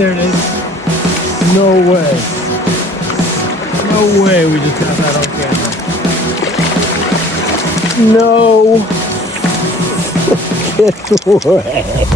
There it is. No way. No way we just got that on camera. No. Get away.